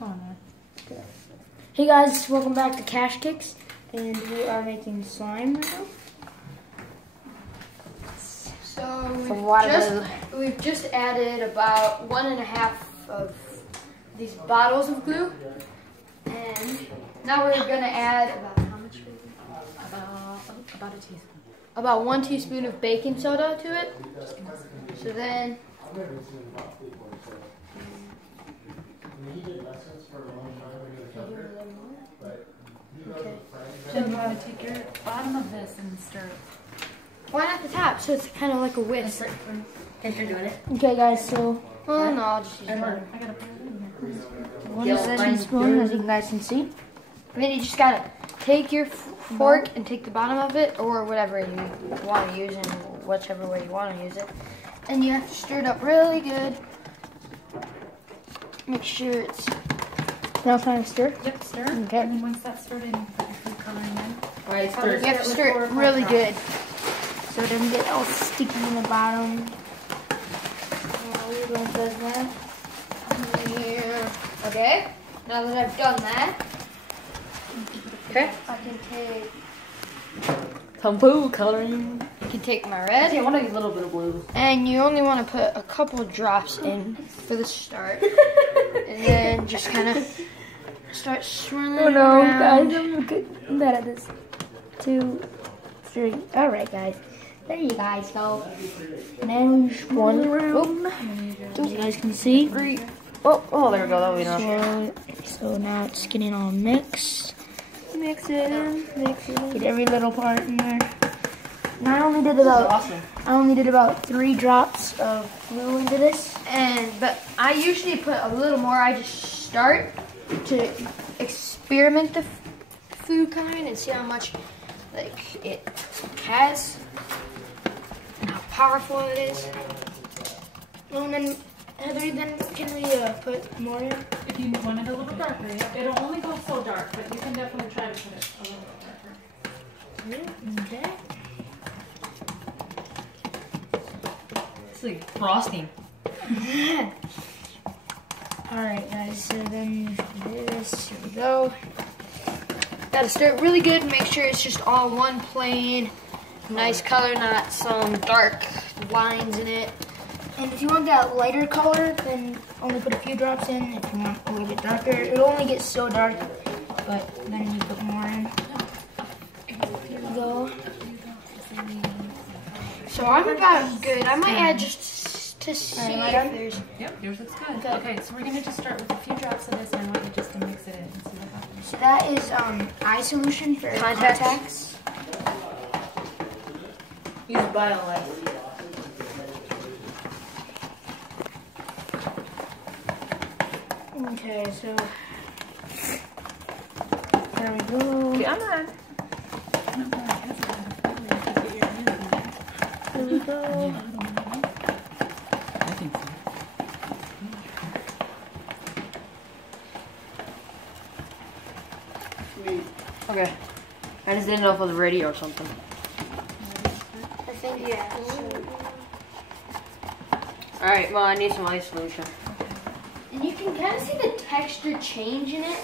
Come on, man. Okay. Hey guys, welcome back to Cash Kicks, and we are making slime now. So we've just added about 1.5 of these bottles of glue, and now we're gonna add about how much? About a teaspoon. About 1 teaspoon of baking soda to it. So then. Okay. So you want to take your bottom of this and stir it. Why not the top? So it's kind of like a whisk. Can you doing it? Okay guys, so Oh no, I'll just use one. I gotta put it in one here. teaspoon, as you guys can see. And then you just gotta take your fork and take the bottom of it, or whatever you want to use, in whichever way you want to use it. And you have to stir it up really good. Make sure it's. Now time to stir. Yep, stir. Okay. And then once that's stirred in, you put your food coloring in. You have to stir it really good. So it doesn't get all sticky in the bottom. Everyone does that. Yeah. Okay. Now that I've done that, Okay. I can take. Some food coloring. I can take my red. Yeah, one of these little bit of blues. And you only want to put a couple drops in for the start. And then just kind of start swirling Oh no, around. guys, I'm bad at this. 2, 3. Alright, guys. There you guys go. And then we just one around. As you guys can see. 3. Oh, there we go. That would be enough. So now it's getting all mixed. Mix it in. Get every little part in there. And I only did about 3 drops of glue into this. But I usually put a little more. I just start to experiment the food coloring and see how much it has and how powerful it is. Well, and then Heather, then can we put more in? If you want it a little darker, it'll only go so dark, but you can definitely try to put it a little bit darker. Okay. It's like frosting. Alright guys, so then this, here we go. Gotta stir it really good and make sure it's just all one plain, nice color, not some dark lines in it. And if you want that lighter color, then only put a few drops in. If you want a little bit darker, it'll only get so dark, but then you put more in. Here we go. So I'm about good. I might add just to see Alright, if there's. Yep, yours looks good. Okay, so we're gonna just start with a few drops of this, and I want you just to mix it in and see what happens. So that is eye solution for contacts. Use BioLite. Okay, so there we go. Come on. There we go. I think so. Okay. I just didn't know if it was ready or something. I think yeah. Alright, well I need some ice solution. And you can kind of see the texture change in it.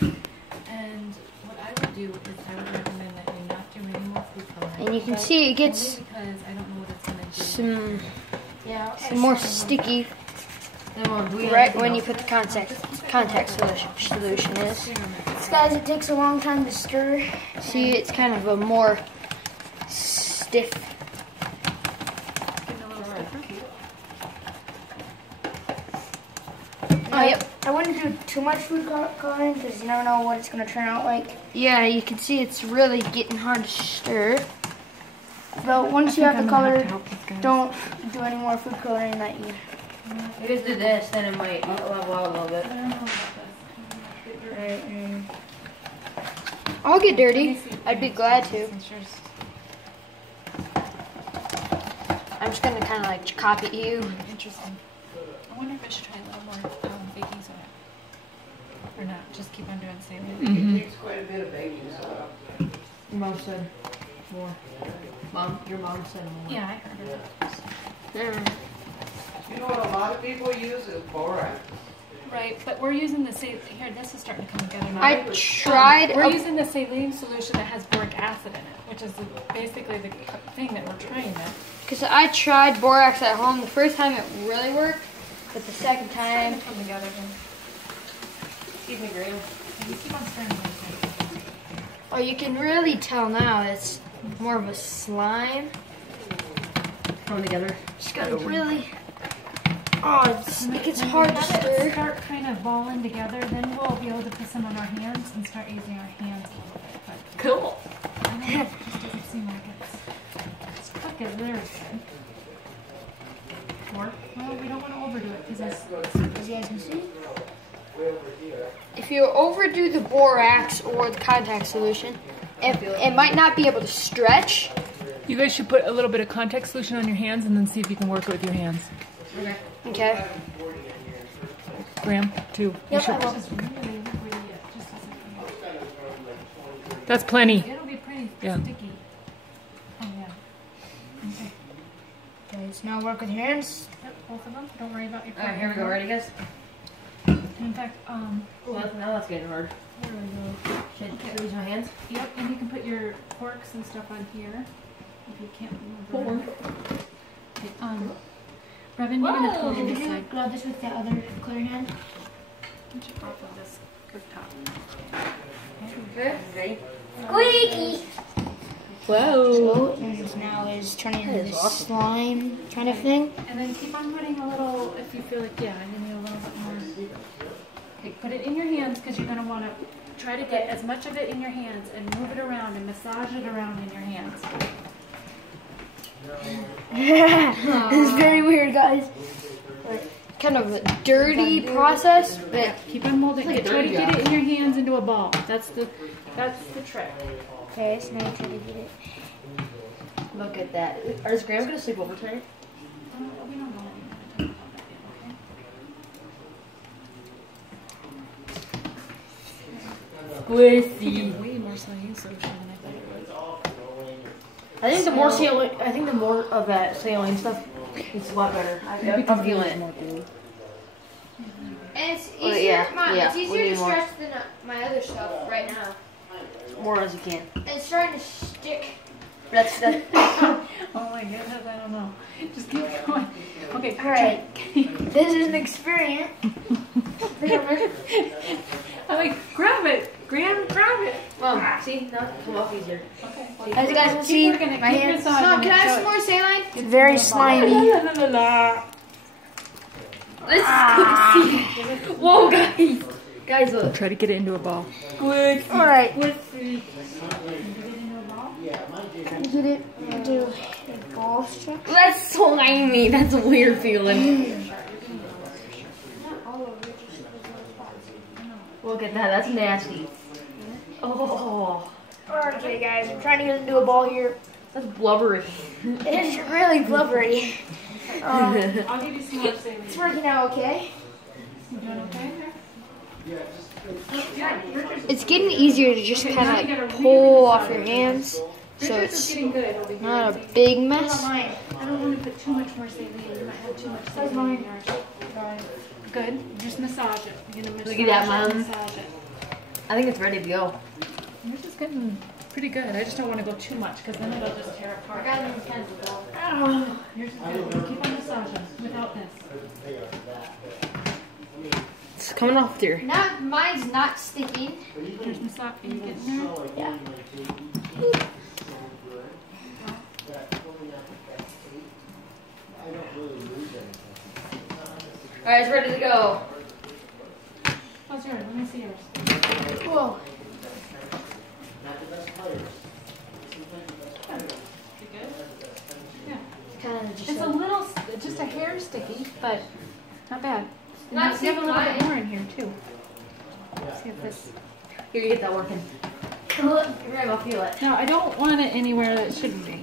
And what I would do is I would recommend that you not do any more food coloring. And you can see it gets Only because I don't know what it's gonna do. some more sticky right when you put the contact solution is. This, guys, it takes a long time to stir. See, it's kind of a more stiff. Oh, yep. I wouldn't do too much food coloring because you never know what it's going to turn out like. Yeah, you can see it's really getting hard to stir. But once you have the color, don't do any more food coloring that you. If you just do this, then it might level out a little bit. Right, and I'll get dirty. I'd be glad to. I'm just gonna kind of like copy you. Interesting. I wonder if I should try a little more baking soda. Or not, just keep on doing the same thing. It takes quite a bit of baking soda. Your mom said more. Your mom said more. Yeah, I heard her. Mm. You know what a lot of people use is borax. Right, but we're using the saline. Here, this is starting to come together now. I tried. We're using the saline solution that has boric acid in it, which is basically the thing that we're trying with. Because I tried borax at home. The first time it really worked, but the second It's time. starting to come together. Excuse me, Graham. You keep on stirring it. Oh, you can really tell now it's more of a slime. Coming together. Just gotta really. Oh, it gets hard to Let it stir. start kind of balling together, then we'll be able to put some on our hands and start using our hands a little bit. But Cool. I don't know, it just doesn't seem like it's cooking very good. Or, well, we don't want to overdo it because As you guys can see. If you overdo the borax or the contact solution, it might not be able to stretch. you guys should put a little bit of contact solution on your hands and then see if you can work it with your hands. Okay. Okay. Graham, too. Yep, I will. That's plenty. It'll be pretty Yeah. sticky. Oh yeah. Okay. Okay, so now work with your hands. Yep, both of them. Don't worry about your. All right, here we go. Ready, guys? In fact, Oh, now that's getting hard. here we go. Should I use my hands? Yep, and you can put your forks and stuff on here if you can't remember. Okay, Brevin, you're gonna pull Could this you side. grab this with the other clear hand? Off of this cooktop. Okay. Ready? Squeaky! Whoa. So, and now is turning into this slime kind of thing. And then keep on putting a little, if you feel like, yeah, you need a little bit more. Okay, put it in your hands because you're going to want to try to get as much of it in your hands and move it around and massage it around in your hands. This is very weird, guys. Kind of a dirty process, but Keep on molding. Like a Try to dirty get job. it in your hands into a ball. That's the trick. Okay, so now you try to get it. Look at that. Is Graham gonna sleep over tonight? We don't know anything about that yet, okay? Squishy. Way more saline solution than I thought it was. I think the more saline, I think the more of that saline stuff, it's a lot better. I'm feeling it. and it's Well, easier. yeah, Come on, yeah, it's we easier need to more. stretch than my other stuff right now. More as you can. And it's starting to stick. That's Oh my goodness, I don't know. Just keep going. Okay, All right. This is an experiment. I'm like, grab it, Graham, grab it. Mom, see, now it come off easier. Okay. As you guys can Keep see, working it. my Keep hands massaging Mom, it. can I have Show some it. more saline? it's very slimy. Whoa, guys! Guys, look. Try to get it into a ball. All right. Trying to get it into a ball structure. That's slimy. That's a weird feeling. Look at that. That's nasty. Oh, Okay, guys, I'm trying to get it into a ball here. that's blubbery. It is really blubbery. I'll give you some more saline. It's working out okay. You doing okay? It's getting easier to just kind of like pull off your hands, so Richard's is it's getting good over here. not a big mess. I don't want to put too much more saline. You might have too much saline in yours. Good. Just massage it. You're gonna Look at that, massage it, Mom. massage it. I think it's ready to go. Yours is getting pretty good. I just don't want to go too much because then it'll just tear apart. Yours is good. Keep on massaging without this. It's coming off here. Now mine's not sticking. There's massage. Are you getting there? Yeah. All right, it's ready to go. How's yours? Let me see yours. Whoa. You good? Yeah. Kind of just. It's a little, just a hair sticky, but not bad. Not You have a little sticky. bit more in here too. See if this. Here, you get that working. Graham, I'll feel it. No, I don't want it anywhere that it shouldn't be.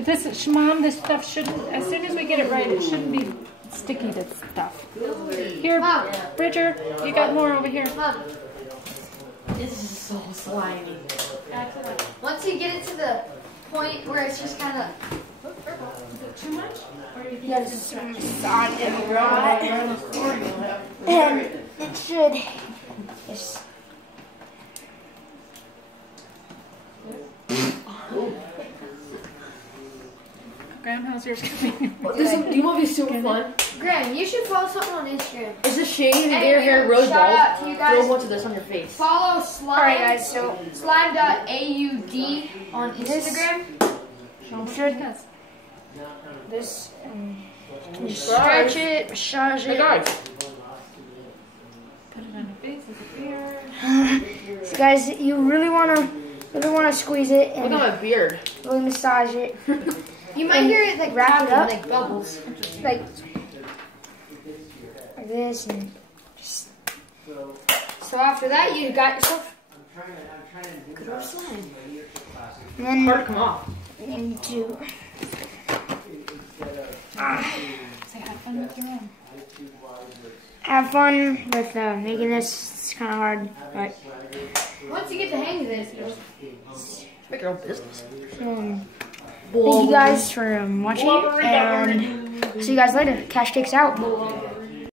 This, Mom, this stuff shouldn't. As soon as we get it right, it shouldn't be sticky. This stuff. Here, Mom. Bridger, you got more over here. Mom, This is so slimy. Add to that. once you get it to the point where it's just kind of. Is it too much? Or do you think You gotta it's just too much? massage it a lot. And it should just Graham, how's yours coming? Do you want to be super fun? Graham, you should follow something on Instagram. Is this shady and Hey, your hair rose shout bald? out to you Throw a guys. bunch of this on your face. Follow Slime. alright guys, so Slime.aud on Instagram. should this just Stretch it, massage Hey it. guys, Put it on your face as a beard. so guys, you really wanna squeeze it look and at my beard. really massage it. You might hear it like Wrap it popping, up. like bubbles. like this and just So after that, you got yourself. and then Hard to come off. you need to Say have fun with your own. have fun with making this. It's kind of hard, but Once you get the hang of this, Make your own business. thank you guys for watching and see you guys later. Cash takes out.